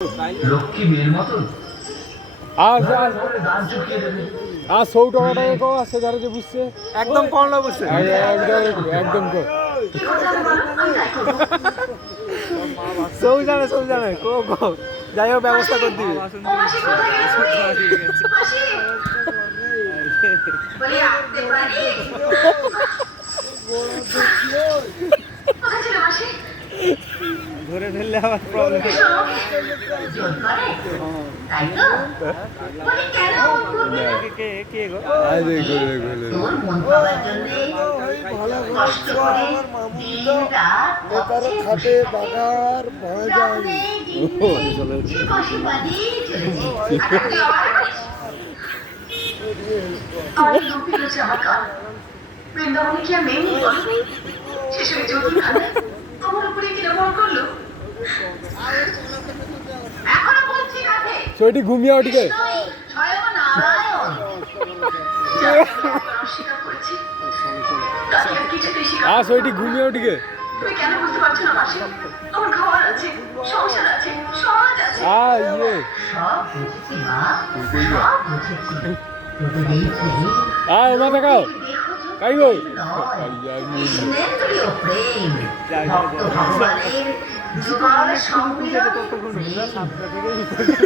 লক্ষ্মী মেয়ের মতন বুঝছে একদম করলো বুঝছে একদম সৌ জানে কো যাই হোক ব্যবস্থা করে দিবি ধরে ফেললে আবার প্রবলেম খাটে বাগার ভয় যায় বৃন্দাবনে কি আর মেয়ে নেই বলো শেষে যদি তোমার উপরে কি ব্যবহার করলো এখনো বলছি কাকে ছয়টি ঘুমিয়ে ওটিকে স্বয়ং নারায়ণ স্বীকার করেছি তাকে আর কিছুতেই স্বীকার ছয়টি ঘুমিয়ে ওটিকে তুমি কেন বুঝতে পারছো না মাসি আমার ঘর আছে সংসার আছে সমাজ আছে সব বুঝেছি মা সব বুঝেছি মাথা খাও কাই গো কৃষ্ণেন্দ্রীয় প্রেম ভক্ত ভগবানের যুগল সম্মিলন